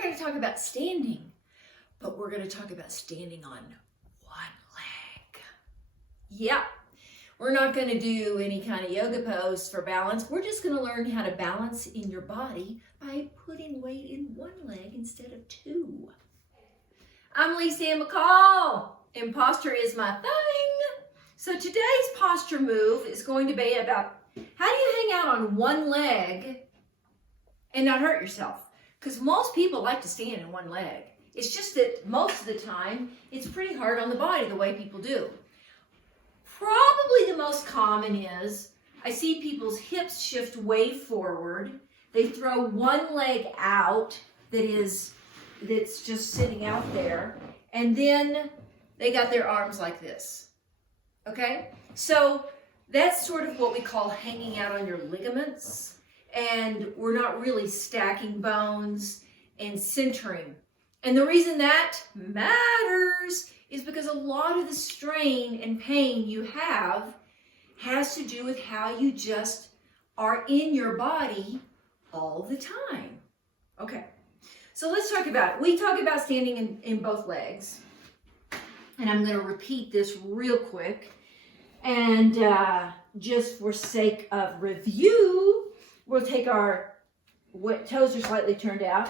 we're going to talk about standing, but we're going to talk about standing on one leg. Yeah, we're not going to do any kind of yoga pose for balance. We're just going to learn how to balance in your body by putting weight in one leg instead of two. I'm Lisa Ann McCall, and posture is my thing. So today's posture move is going to be about how do you hang out on one leg and not hurt yourself? Because most people like to stand in one leg. It's just that most of the time, it's pretty hard on the body the way people do. Probably the most common is, I see people's hips shift way forward. They throw one leg out that's just sitting out there. And then they got their arms like this. Okay? So that's sort of what we call hanging out on your ligaments. And we're not really stacking bones and centering. And the reason that matters is because a lot of the strain and pain you have has to do with how you just are in your body all the time. Okay, so let's talk about it. We talk about standing in both legs. And I'm going to repeat this real quick. And just for sake of review, we'll take our toes are slightly turned out.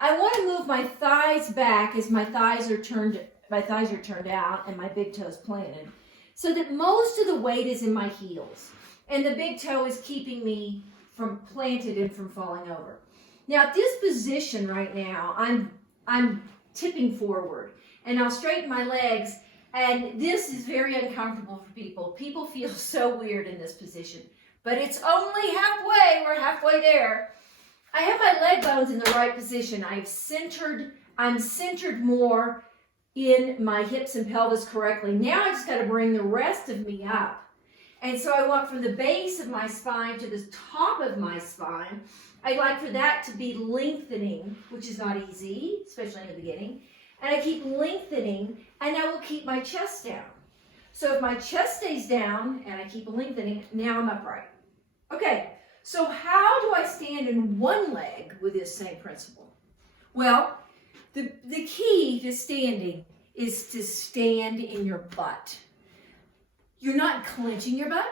I want to move my thighs back as my thighs are turned out and my big toes planted, so that most of the weight is in my heels, and the big toe is keeping me from planted and from falling over. Now at this position right now, I'm tipping forward, and I'll straighten my legs, and this is very uncomfortable for people. People feel so weird in this position. But it's only halfway. We're halfway there. I have my leg bones in the right position. I'm centered more in my hips and pelvis correctly. Now I just got to bring the rest of me up. And so I want from the base of my spine to the top of my spine. I'd like for that to be lengthening, which is not easy, especially in the beginning. And I keep lengthening, and I will keep my chest down. So if my chest stays down and I keep lengthening, now I'm upright. Okay, so how do I stand in one leg with this same principle? Well, the key to standing is to stand in your butt. You're not clenching your butt.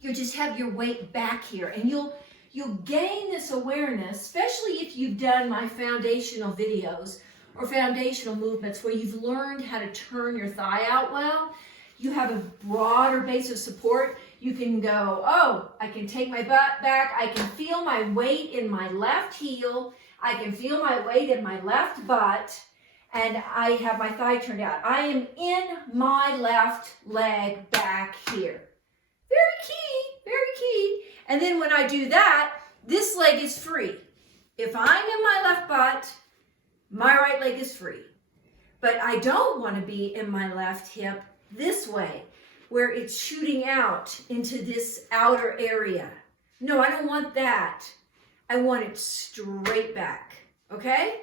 You just have your weight back here, and you'll gain this awareness, especially if you've done my foundational videos or foundational movements where you've learned how to turn your thigh out well. You have a broader base of support. You can go, oh, I can take my butt back. I can feel my weight in my left heel. I can feel my weight in my left butt. And I have my thigh turned out. I am in my left leg back here. Very key, very key. And then when I do that, this leg is free. If I'm in my left butt, my right leg is free. But I don't want to be in my left hip this way, where it's shooting out into this outer area. No, I don't want that. I want it straight back, okay?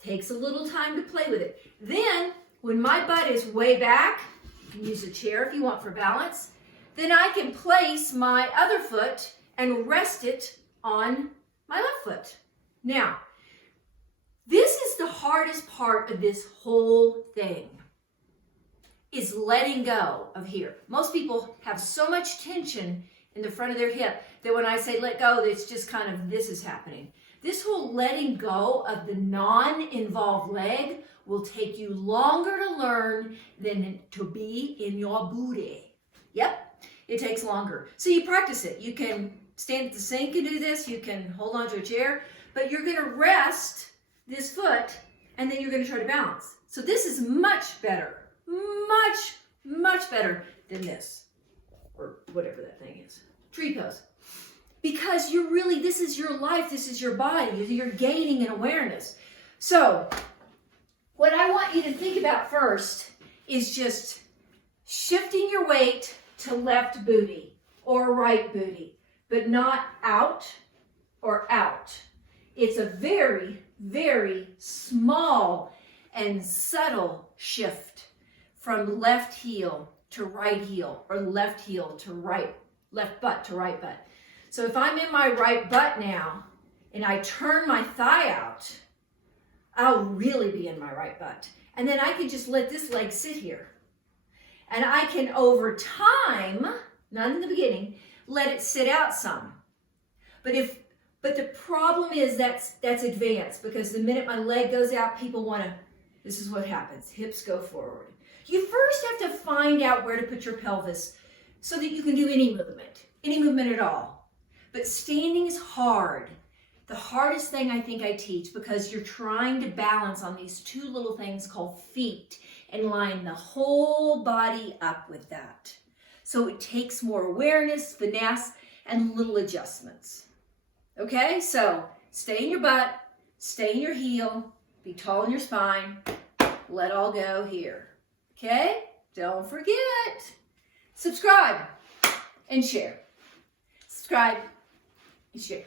Takes a little time to play with it. Then, when my butt is way back, you can use a chair if you want for balance, then I can place my other foot and rest it on my left foot. Now, this is the hardest part of this whole thing, is letting go of here. Most people have so much tension in the front of their hip that when I say let go, it's just kind of this is happening. This whole letting go of the non-involved leg will take you longer to learn than to be in your booty. Yep, it takes longer. So you practice it. You can stand at the sink and do this. You can hold onto a chair, but you're going to rest this foot and then you're going to try to balance. So this is much better. Much better than this, or whatever that thing is, tree pose. Because this is your life, this is your body, you're gaining an awareness. So, what I want you to think about first is just shifting your weight to left booty or right booty, but not out or out. It's a very, very small and subtle shift from left heel to right heel, or left heel to right, left butt to right butt. So if I'm in my right butt now, and I turn my thigh out, I'll really be in my right butt. And then I can just let this leg sit here. And I can, over time, not in the beginning, let it sit out some. But the problem is that's advanced, because the minute my leg goes out, people want to, this is what happens. Hips go forward. You first have to find out where to put your pelvis so that you can do any movement at all. But standing is hard. The hardest thing I think I teach, because you're trying to balance on these two little things called feet and line the whole body up with that. So it takes more awareness, finesse, and little adjustments. Okay, so stay in your butt, stay in your heel, be tall in your spine, let all go here. Okay, don't forget, subscribe and share. Subscribe and share.